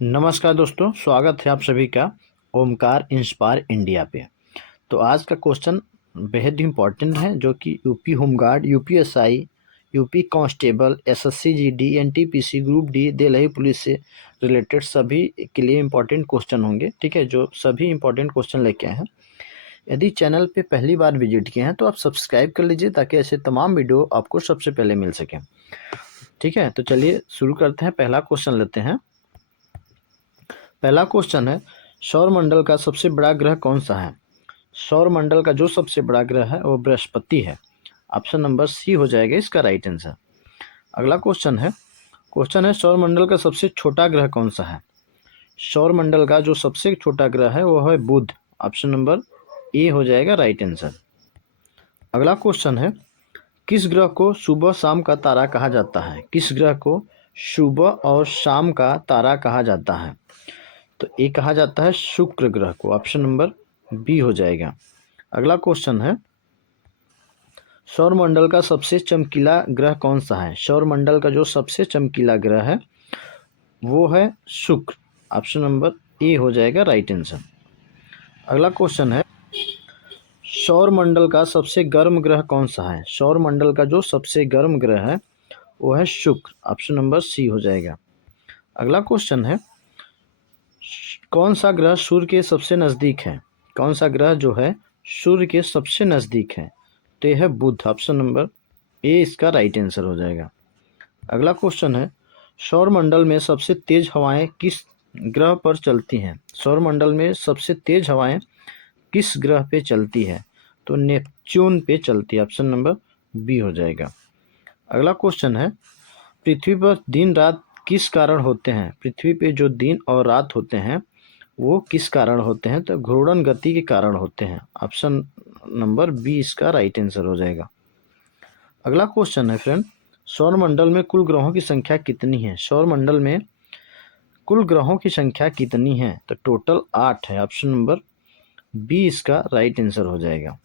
नमस्कार दोस्तों, स्वागत है आप सभी का ओमकार इंस्पायर इंडिया पे। तो आज का क्वेश्चन बेहद ही इम्पोर्टेंट है, जो कि UP home guard, UPSI, UP constable, SSC GD, NTPC, group D, Delhi police से रिलेटेड सभी के लिए इम्पोर्टेंट क्वेश्चन होंगे। ठीक है, जो सभी इम्पोर्टेंट क्वेश्चन लेके आए हैं। यदि चैनल पे पहली बार विजिट किए हैं तो आप सब्सक्राइब कर लीजिए, ताकि ऐसे तमाम वीडियो आपको सबसे पहले मिल सकें। ठीक है, तो चलिए शुरू करते हैं। पहला क्वेश्चन लेते हैं। पहला क्वेश्चन है, सौरमंडल का सबसे बड़ा ग्रह कौन सा है? सौरमंडल का जो सबसे बड़ा ग्रह है वो बृहस्पति है। ऑप्शन नंबर सी हो जाएगा इसका राइट आंसर। अगला क्वेश्चन है सौरमंडल का सबसे छोटा ग्रह कौन सा है? सौरमंडल का जो सबसे छोटा ग्रह है वो है बुध। ऑप्शन नंबर ए हो जाएगा राइट आंसर। अगला क्वेश्चन है, किस ग्रह को सुबह शाम का तारा कहा जाता है? किस ग्रह को सुबह और शाम का तारा कहा जाता है? तो ये कहा जाता है शुक्र ग्रह को। ऑप्शन नंबर बी हो जाएगा। अगला क्वेश्चन है, सौरमंडल का सबसे चमकीला ग्रह कौन सा है? सौरमंडल का जो सबसे चमकीला ग्रह है वो है शुक्र। ऑप्शन नंबर ए हो जाएगा राइट आंसर। अगला क्वेश्चन है, सौरमंडल का सबसे गर्म ग्रह कौन सा है? सौरमंडल का जो सबसे गर्म ग्रह है वो है शुक्र। ऑप्शन नंबर सी हो जाएगा। अगला क्वेश्चन है, कौन सा ग्रह सूर्य के सबसे नज़दीक है? कौन सा ग्रह जो है सूर्य के सबसे नज़दीक है? तो यह है बुध। ऑप्शन नंबर ए इसका राइट आंसर हो जाएगा। अगला क्वेश्चन है, सौरमंडल में सबसे तेज हवाएं किस ग्रह पर चलती हैं? सौरमंडल में सबसे तेज हवाएं किस ग्रह पे चलती है? तो नेपच्यून पे चलती है। ऑप्शन नंबर बी हो जाएगा। अगला क्वेश्चन है, पृथ्वी पर दिन रात किस कारण होते हैं? पृथ्वी पे जो दिन और रात होते हैं वो किस कारण होते हैं? तो घूर्णन गति के कारण होते हैं। ऑप्शन नंबर बी इसका राइट आंसर हो जाएगा। अगला क्वेश्चन है फ्रेंड, सौरमंडल में कुल ग्रहों की संख्या कितनी है? सौरमंडल में कुल ग्रहों की संख्या कितनी है? तो टोटल 8 है। ऑप्शन नंबर बी इसका राइट आंसर हो जाएगा।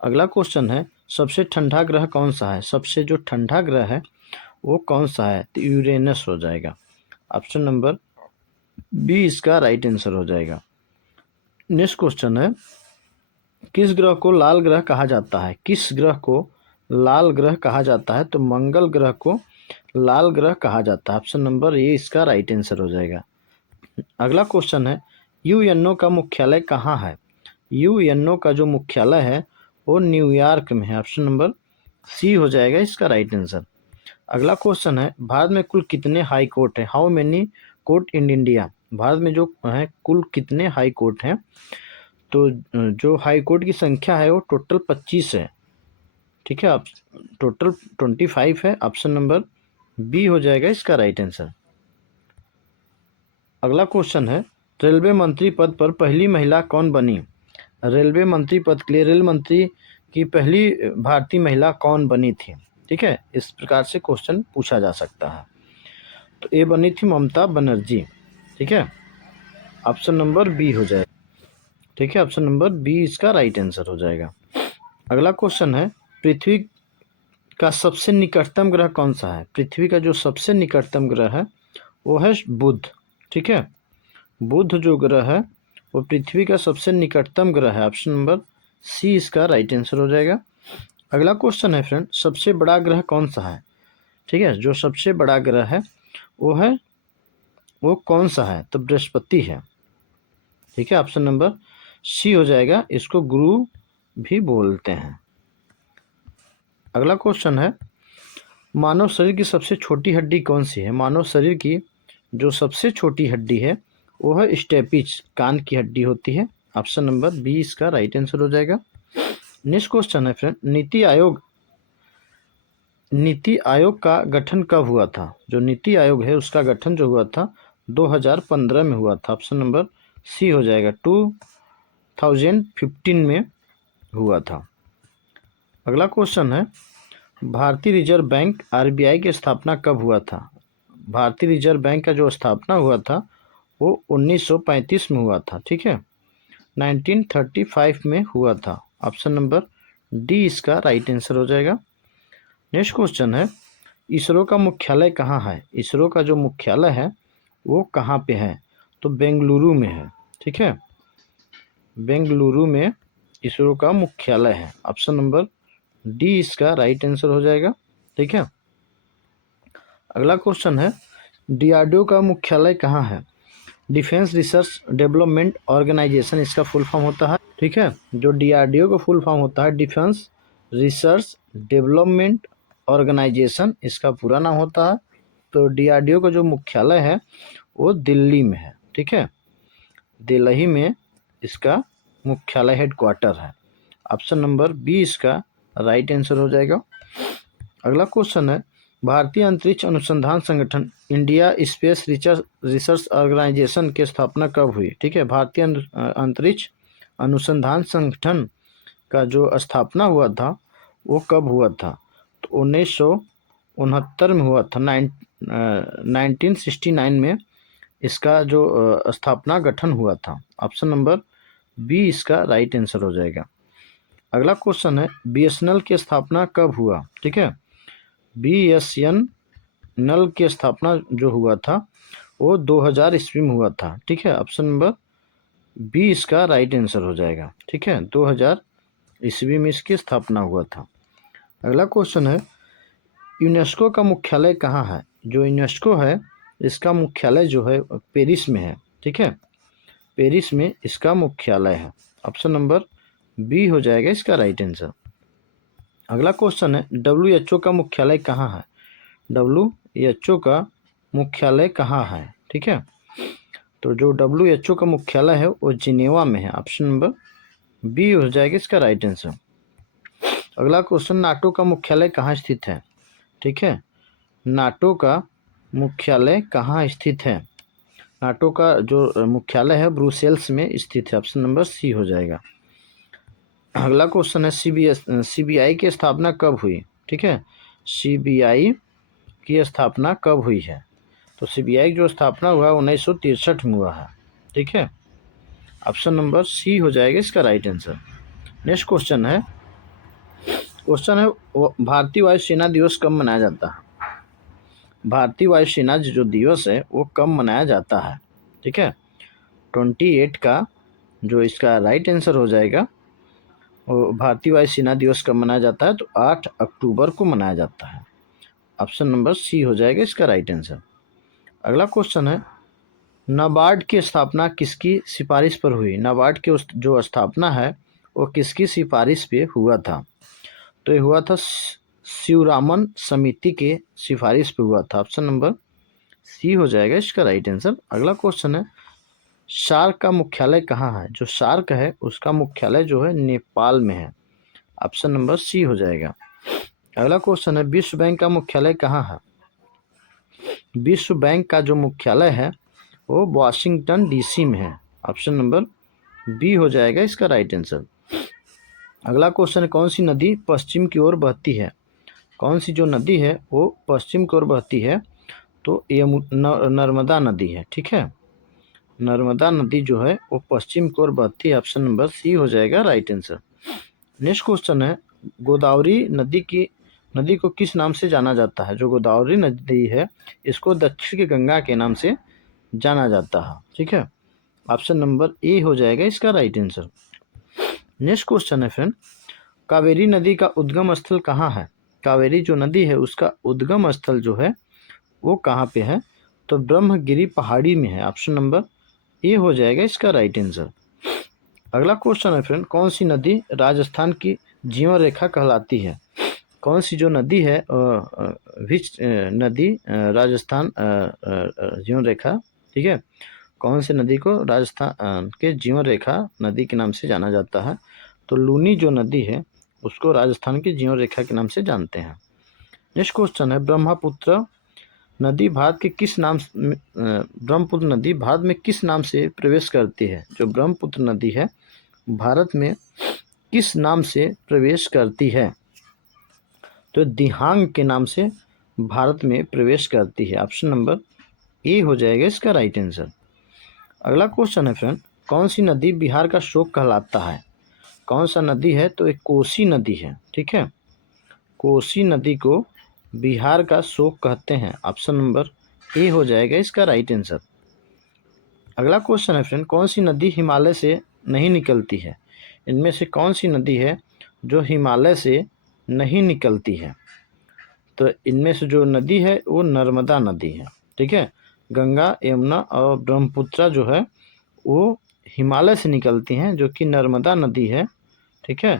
अगला क्वेश्चन है, सबसे ठंडा ग्रह कौन सा है? सबसे जो ठंडा ग्रह है वो कौन सा है? तो यूरेनस हो जाएगा। ऑप्शन नंबर बी इसका राइट आंसर हो जाएगा। नेक्स्ट क्वेश्चन है, किस ग्रह को लाल ग्रह कहा जाता है? किस ग्रह को लाल ग्रह कहा जाता है? तो मंगल ग्रह को लाल ग्रह कहा जाता है। ऑप्शन नंबर ए इसका राइट आंसर हो जाएगा। अगला क्वेश्चन है, यूएनओ का मुख्यालय कहाँ है? यूएनओ का जो मुख्यालय है वो न्यूयॉर्क में है। ऑप्शन नंबर सी हो जाएगा इसका राइट आंसर। अगला क्वेश्चन है, भारत में कुल कितने हाई कोर्ट है? How many court in India? Bharat में जो है कुल कितने हाई कोर्ट हैं? तो जो हाई कोर्ट की संख्या है वो टोटल 25 है। ठीक है, अब टोटल 25 है। ऑप्शन नंबर बी हो जाएगा इसका राइट आंसर। अगला क्वेश्चन है, रेलवे मंत्री पद पर पहली महिला कौन बनी? रेलवे मंत्री पद के लिए रेल मंत्री की पहली भारतीय महिला कौन बनी थी? ठीक है, इस प्रकार से क्वेश्चन पूछा जा सकता है। तो ये बनी थी ममता बनर्जी। ठीक है, ऑप्शन नंबर बी हो जाएगा। ठीक है, ऑप्शन नंबर बी इसका राइट आंसर हो जाएगा। अगला क्वेश्चन है, पृथ्वी का सबसे निकटतम ग्रह कौन सा है? पृथ्वी का जो सबसे निकटतम ग्रह है वो है बुध। ठीक है, बुध जो ग्रह है वो पृथ्वी का सबसे निकटतम ग्रह है। ऑप्शन नंबर सी इसका राइट आंसर हो जाएगा। अगला क्वेश्चन है फ्रेंड, सबसे बड़ा ग्रह कौन सा है? ठीक है, जो सबसे बड़ा ग्रह है वो कौन सा है? तो बृहस्पति है। ठीक है, ऑप्शन नंबर सी हो जाएगा। इसको गुरु भी बोलते हैं। अगला क्वेश्चन है, मानव शरीर की सबसे छोटी हड्डी कौन सी है? मानव शरीर की जो सबसे छोटी हड्डी है वो है स्टेपिज, कान की हड्डी होती है। ऑप्शन नंबर बी इसका राइट आंसर हो जाएगा। नेक्स्ट क्वेश्चन है फ्रेंड, नीति आयोग का गठन कब हुआ था? जो नीति आयोग है उसका गठन जो हुआ था 2015 में हुआ था। ऑप्शन नंबर सी हो जाएगा, 2015 में हुआ था। अगला क्वेश्चन है, भारतीय रिजर्व बैंक आरबीआई की स्थापना कब हुआ था? भारतीय रिजर्व बैंक का जो स्थापना हुआ था वो 1935 में हुआ था। ठीक है, 1935 में हुआ था। ऑप्शन नंबर डी इसका राइट आंसर हो जाएगा। नेक्स्ट क्वेश्चन है, इसरो का मुख्यालय कहाँ है? इसरो का जो मुख्यालय है वो कहाँ पे है? तो बेंगलुरु में है। ठीक है, बेंगलुरु में इसरो का मुख्यालय है। ऑप्शन नंबर डी इसका राइट आंसर हो जाएगा। ठीक है, अगला क्वेश्चन है, डीआरडीओ का मुख्यालय कहाँ है? डिफेंस रिसर्च डेवलपमेंट ऑर्गेनाइजेशन इसका फुल फॉर्म होता है। ठीक है, जो डीआरडीओ का फुल फॉर्म होता है डिफेंस रिसर्च डेवलपमेंट ऑर्गेनाइजेशन, इसका पूरा नाम होता है। तो डीआरडीओ का जो मुख्यालय है वो दिल्ली में है। ठीक है, दिल्ली में इसका मुख्यालय हेडक्वार्टर है। ऑप्शन नंबर बी इसका राइट आंसर हो जाएगा। अगला क्वेश्चन है, भारतीय अंतरिक्ष अनुसंधान संगठन इंडिया स्पेस रिसर्च ऑर्गेनाइजेशन की स्थापना कब हुई? ठीक है, भारतीय अंतरिक्ष अनुसंधान संगठन का जो स्थापना हुआ था वो कब हुआ था? तो 1969 में हुआ था। 1969 में इसका जो स्थापना गठन हुआ था। ऑप्शन नंबर बी इसका राइट आंसर हो जाएगा। अगला क्वेश्चन है, बीएसएनएल की स्थापना कब हुआ? ठीक है, बीएसएनएल की स्थापना जो हुआ था वो 2000 ईस्वी में हुआ था। ठीक है, ऑप्शन नंबर बी इसका राइट आंसर हो जाएगा। ठीक है, 2000 ईस्वी में इसकी स्थापना हुआ था। अगला क्वेश्चन है, यूनेस्को का मुख्यालय कहाँ है? जो यूनेस्को है इसका मुख्यालय जो है पेरिस में है। ठीक है, पेरिस में इसका मुख्यालय है। ऑप्शन नंबर बी हो जाएगा इसका राइट आंसर। अगला क्वेश्चन है, डब्ल्यूएचओ का मुख्यालय कहाँ है? डब्ल्यूएचओ का मुख्यालय कहाँ है? ठीक है, तो जो डब्ल्यूएचओ का मुख्यालय है वो जिनेवा में है। ऑप्शन नंबर बी हो जाएगा इसका राइट आंसर। अगला क्वेश्चन, नाटो का मुख्यालय कहाँ स्थित है? ठीक है, नाटो का मुख्यालय कहाँ स्थित है? नाटो का जो मुख्यालय है ब्रुसेल्स में स्थित है। ऑप्शन नंबर सी हो जाएगा। अगला क्वेश्चन है, सीबीआई की स्थापना कब हुई? ठीक है, सीबीआई की स्थापना कब हुई है? तो सीबीआई जो स्थापना हुआ 1963 में हुआ है। ठीक है, ऑप्शन नंबर सी हो जाएगा इसका राइट आंसर। नेक्स्ट क्वेश्चन है, भारतीय वायुसेना दिवस कब मनाया जाता है? भारतीय वायुसेना जो दिवस है वो कब मनाया जाता है? ठीक है, 28 का जो इसका राइट आंसर हो जाएगा, वो भारतीय वायुसेना दिवस कब मनाया जाता है? तो 8 अक्टूबर को मनाया जाता है। ऑप्शन नंबर सी हो जाएगा इसका राइट आंसर। अगला क्वेश्चन है, नाबार्ड की स्थापना किसकी सिफारिश पर हुई? नाबार्ड की जो स्थापना है वो किसकी सिफारिश पे हुआ था? तो ये हुआ था शिवरामन समिति के सिफारिश पे हुआ था। ऑप्शन नंबर सी हो जाएगा इसका राइट आंसर। अगला क्वेश्चन है, सार्क का मुख्यालय कहाँ है? जो सार्क है उसका मुख्यालय जो है नेपाल में है। ऑप्शन नंबर सी हो जाएगा। अगला क्वेश्चन है, विश्व बैंक का मुख्यालय कहाँ है? विश्व बैंक का जो मुख्यालय है वो वाशिंगटन डीसी में है। ऑप्शन नंबर बी हो जाएगा इसका राइट आंसर। अगला क्वेश्चन है, कौन सी नदी पश्चिम की ओर बहती है? कौन सी जो नदी है वो पश्चिम की ओर बहती है? तो ये नर्मदा नदी है। ठीक है, नर्मदा नदी जो है वो पश्चिम की ओर बहती है। ऑप्शन नंबर सी हो जाएगा राइट आंसर। नेक्स्ट क्वेश्चन है, गोदावरी नदी को किस नाम से जाना जाता है? जो गोदावरी नदी है इसको दक्षिण की गंगा के नाम से जाना जाता है। ठीक है, ऑप्शन नंबर ए हो जाएगा इसका राइट आंसर। नेक्स्ट क्वेश्चन है फ्रेंड, कावेरी नदी का उद्गम स्थल कहाँ है? कावेरी जो नदी है उसका उद्गम स्थल जो है वो कहाँ पे है? तो ब्रह्मगिरी पहाड़ी में है। ऑप्शन नंबर ए हो जाएगा इसका राइट आंसर। अगला क्वेश्चन है फ्रेंड, कौन सी नदी राजस्थान की जीवन रेखा कहलाती है? कौन सी जो नदी है विच नदी राजस्थान जीवन रेखा, ठीक है, कौन सी नदी को राजस्थान के जीवन रेखा नदी के नाम से जाना जाता है? तो लूनी जो नदी है उसको राजस्थान की जीवन रेखा के नाम से जानते हैं। नेक्स्ट क्वेश्चन है, ब्रह्मपुत्र नदी भारत के किस नाम ब्रह्मपुत्र नदी भारत में किस नाम से प्रवेश करती है? जो ब्रह्मपुत्र नदी है भारत में किस नाम से प्रवेश करती है? तो दिहांग के नाम से भारत में प्रवेश करती है। ऑप्शन नंबर ए हो जाएगा इसका राइट आंसर। अगला क्वेश्चन है फ्रेंड, कौन सी नदी बिहार का शोक कहलाता है? कौन सा नदी है? तो एक कोसी नदी है। ठीक है, कोसी नदी को बिहार का शोक कहते हैं। ऑप्शन नंबर ए हो जाएगा इसका राइट आंसर। अगला क्वेश्चन है फ्रेंड, कौन सी नदी हिमालय से नहीं निकलती है? इनमें से कौन सी नदी है जो हिमालय से नहीं निकलती है? तो इनमें से जो नदी है वो नर्मदा नदी है। ठीक है, गंगा, यमुना और ब्रह्मपुत्र जो है वो हिमालय से निकलती हैं, जो कि नर्मदा नदी है, ठीक है,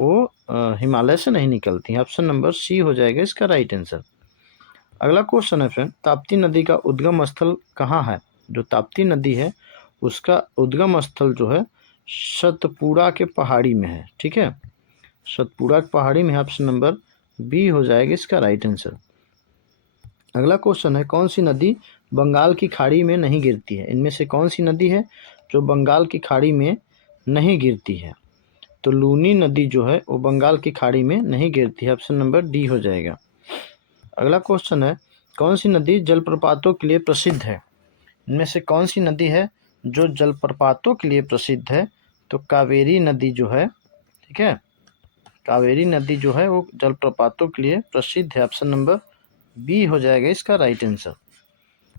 वो हिमालय से नहीं निकलती हैं। ऑप्शन नंबर सी हो जाएगा इसका राइट आंसर। अगला क्वेश्चन है फ्रेंड, ताप्ती नदी का उद्गम स्थल कहाँ है? जो ताप्ती नदी है उसका उद्गम स्थल जो है सतपुड़ा के पहाड़ी में है। ठीक है, सतपुड़ा की पहाड़ी में। ऑप्शन नंबर बी हो जाएगा इसका राइट आंसर। अगला क्वेश्चन है, कौन सी नदी बंगाल की खाड़ी में नहीं गिरती है? इनमें से कौन सी नदी है जो बंगाल की खाड़ी में नहीं गिरती है? तो लूनी नदी जो है वो बंगाल की खाड़ी में नहीं गिरती है। ऑप्शन नंबर डी हो जाएगा। अगला क्वेश्चन है, कौन सी नदी जलप्रपातों के लिए प्रसिद्ध है? इनमें से कौन सी नदी है जो जलप्रपातों के लिए प्रसिद्ध है? तो कावेरी नदी जो है, ठीक है, कावेरी नदी जो है वो जलप्रपातों के लिए प्रसिद्ध है। ऑप्शन नंबर बी हो जाएगा इसका राइट आंसर।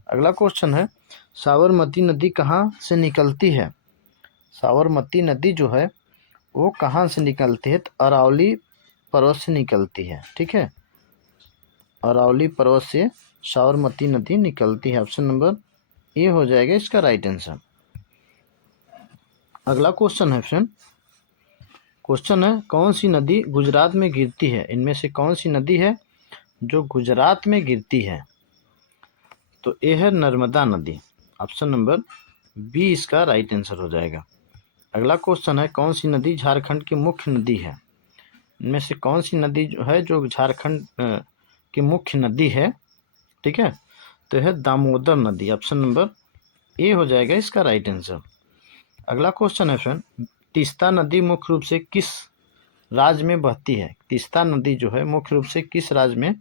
अगला क्वेश्चन है, साबरमती नदी कहाँ से निकलती है? साबरमती नदी जो है वो कहाँ से निकलती है? तो अरावली पर्वत से निकलती है। ठीक है, अरावली पर्वत से साबरमती नदी निकलती है। ऑप्शन नंबर ए हो जाएगा इसका राइट आंसर। अगला क्वेश्चन है फ्रेंड, क्वेश्चन है, कौन सी नदी गुजरात में गिरती है? इनमें से कौन सी नदी है जो गुजरात में गिरती है? तो ए है नर्मदा नदी। ऑप्शन नंबर बी इसका राइट आंसर हो जाएगा। अगला क्वेश्चन है, कौन सी नदी झारखंड की मुख्य नदी है? इनमें से कौन सी नदी जो है जो झारखंड की मुख्य नदी है? ठीक है, तो है दामोदर नदी। ऑप्शन नंबर ए हो जाएगा इसका राइट आंसर। अगला क्वेश्चन है फ्रेंड, तीस्ता नदी मुख्य रूप से किस राज्य में बहती है? तीस्ता नदी जो है मुख्य रूप से किस राज्य में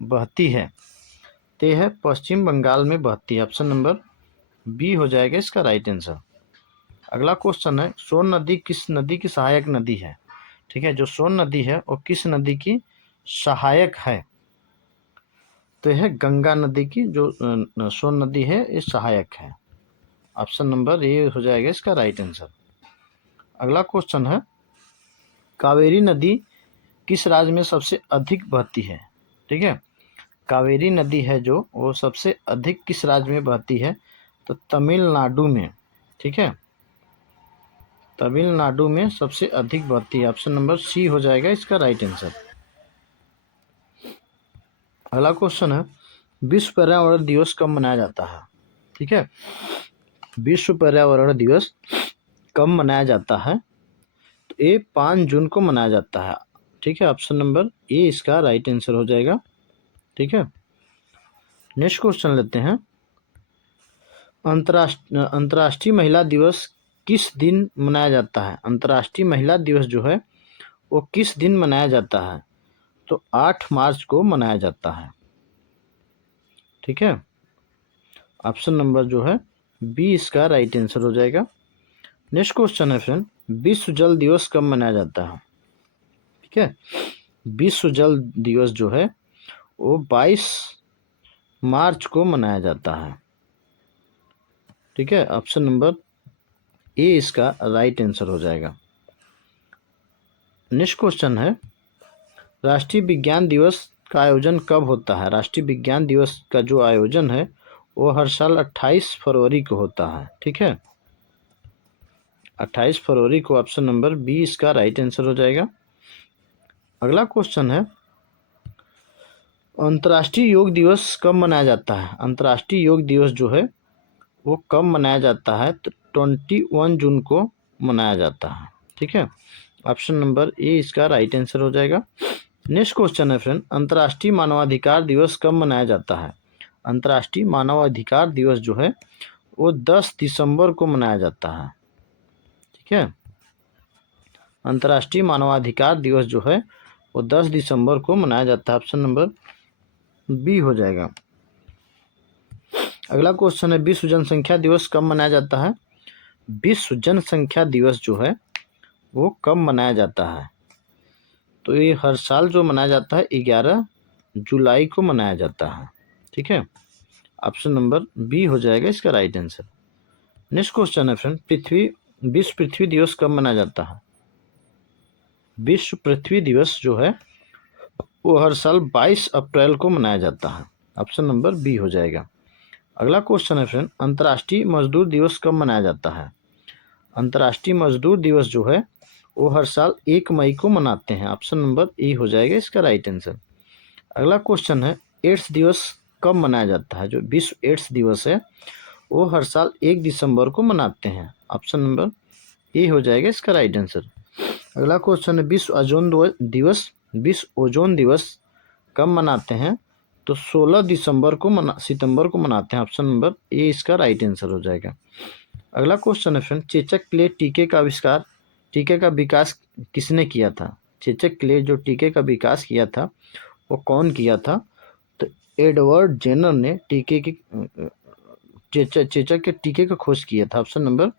बहती है? तो है पश्चिम बंगाल में बहती है। ऑप्शन नंबर बी हो जाएगा इसका राइट आंसर। अगला क्वेश्चन है, सोन नदी किस नदी की सहायक नदी है? ठीक है, जो सोन नदी है वो किस नदी की सहायक है? तो यह गंगा नदी की जो सोन नदी है ये सहायक है। ऑप्शन नंबर ए हो जाएगा इसका राइट आंसर। अगला क्वेश्चन है, कावेरी नदी किस राज्य में सबसे अधिक बहती है? ठीक है, कावेरी नदी है जो वो सबसे अधिक किस राज्य में बहती है? तो तमिलनाडु में। ठीक है, तमिलनाडु में सबसे अधिक बहती है। ऑप्शन नंबर सी हो जाएगा इसका राइट आंसर। अगला क्वेश्चन है, विश्व पर्यावरण दिवस कब मनाया जाता है? ठीक है, विश्व पर्यावरण दिवस कब मनाया जाता है? तो ये 5 जून को मनाया जाता है। ठीक है, ऑप्शन नंबर ए इसका राइट आंसर हो जाएगा। ठीक है, नेक्स्ट क्वेश्चन लेते हैं, अंतर्राष्ट्रीय महिला दिवस किस दिन मनाया जाता है? अंतर्राष्ट्रीय महिला दिवस जो है वो किस दिन मनाया जाता है? तो 8 मार्च को मनाया जाता है। ठीक है, ऑप्शन नंबर जो है बी इसका राइट आंसर हो जाएगा। नेक्स्ट क्वेश्चन है फ्रेंड, विश्व जल दिवस कब मनाया जाता है? ठीक है, विश्व जल दिवस जो है वो 22 मार्च को मनाया जाता है। ठीक है, ऑप्शन नंबर ए इसका राइट आंसर हो जाएगा। नेक्स्ट क्वेश्चन है, राष्ट्रीय विज्ञान दिवस का आयोजन कब होता है? राष्ट्रीय विज्ञान दिवस का जो आयोजन है वो हर साल 28 फरवरी को होता है। ठीक है, 28 फरवरी को। ऑप्शन नंबर बी इसका राइट आंसर हो जाएगा। अगला क्वेश्चन है, अंतर्राष्ट्रीय योग दिवस कब मनाया जाता है? अंतर्राष्ट्रीय योग दिवस जो है वो कब मनाया जाता है? तो 21 जून को मनाया जाता है। ठीक है, ऑप्शन नंबर ए इसका राइट आंसर हो जाएगा। नेक्स्ट क्वेश्चन है फ्रेंड, अंतर्राष्ट्रीय मानवाधिकार दिवस कब मनाया जाता है? अंतर्राष्ट्रीय मानवाधिकार दिवस जो है वो 10 दिसंबर को मनाया जाता है। ठीक है, अंतर्राष्ट्रीय मानवाधिकार दिवस जो है वो 10 दिसंबर को मनाया जाता है। ऑप्शन नंबर बी हो जाएगा। अगला क्वेश्चन है, विश्व जनसंख्या दिवस कब मनाया जाता है? विश्व जनसंख्या दिवस जो है वो कब मनाया जाता है? तो ये हर साल जो मनाया जाता है 11 जुलाई को मनाया जाता है। ठीक है, ऑप्शन नंबर बी हो जाएगा इसका राइट आंसर। नेक्स्ट क्वेश्चन है फ्रेंड, विश्व पृथ्वी दिवस कब मनाया जाता है? विश्व पृथ्वी दिवस जो है वो हर साल 22 अप्रैल को मनाया जाता है। ऑप्शन नंबर बी हो जाएगा। अगला क्वेश्चन है फ्रेंड, अंतर्राष्ट्रीय मजदूर दिवस कब मनाया जाता है? अंतर्राष्ट्रीय मजदूर दिवस जो है वो हर साल 1 मई को मनाते हैं। ऑप्शन नंबर ए हो जाएगा इसका राइट आंसर। अगला क्वेश्चन है, एड्स दिवस कब मनाया जाता है? जो विश्व एड्स दिवस है वो हर साल 1 दिसंबर को मनाते हैं। ऑप्शन नंबर ए हो जाएगा इसका राइट आंसर। अगला क्वेश्चन है, विश्व ओजोन दिवस कब मनाते हैं? तो 16 सितंबर को मनाते हैं। ऑप्शन नंबर ए इसका राइट आंसर हो जाएगा। अगला क्वेश्चन है फ्रेंड, चेचक क्ले टीके का विकास किसने किया था? चेचक क्ले जो टीके का विकास किया था वो कौन किया था? तो एडवर्ड जेनर ने चेचक के टीके का खोज किया था। ऑप्शन नंबर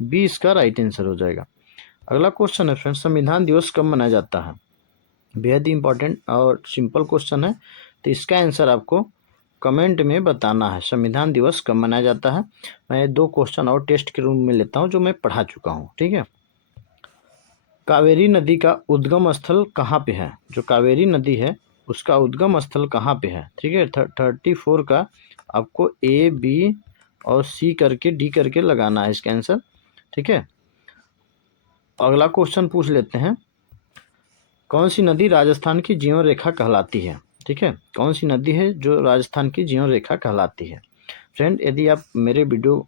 बी इसका राइट आंसर हो जाएगा। अगला क्वेश्चन है फ्रेंड, संविधान दिवस कब मनाया जाता है? बेहद ही इंपॉर्टेंट और सिंपल क्वेश्चन है, तो इसका आंसर आपको कमेंट में बताना है। संविधान दिवस कब मनाया जाता है? मैं 2 क्वेश्चन और टेस्ट के रूप में लेता हूं जो मैं पढ़ा चुका हूं, ठीक है। कावेरी नदी का उद्गम स्थल कहाँ पे है? जो कावेरी नदी है उसका उद्गम स्थल कहाँ पे है? ठीक है, 34 का आपको ए बी और सी करके डी करके लगाना है इसका आंसर, ठीक है। अगला क्वेश्चन पूछ लेते हैं, कौन सी नदी राजस्थान की जीवन रेखा कहलाती है? ठीक है, कौन सी नदी है जो राजस्थान की जीवन रेखा कहलाती है? फ्रेंड, यदि आप मेरे वीडियो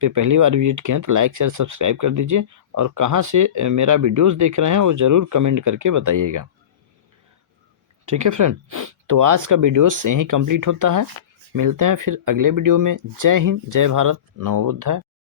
पे पहली बार विजिट किए हैं तो लाइक शेयर सब्सक्राइब कर दीजिए, और कहाँ से मेरा वीडियोस देख रहे हैं वो ज़रूर कमेंट करके बताइएगा, ठीक है फ्रेंड। तो आज का वीडियोस यहीं कंप्लीट होता है, मिलते हैं फिर अगले वीडियो में। जय हिंद, जय भारत, नमो बुद्धाय।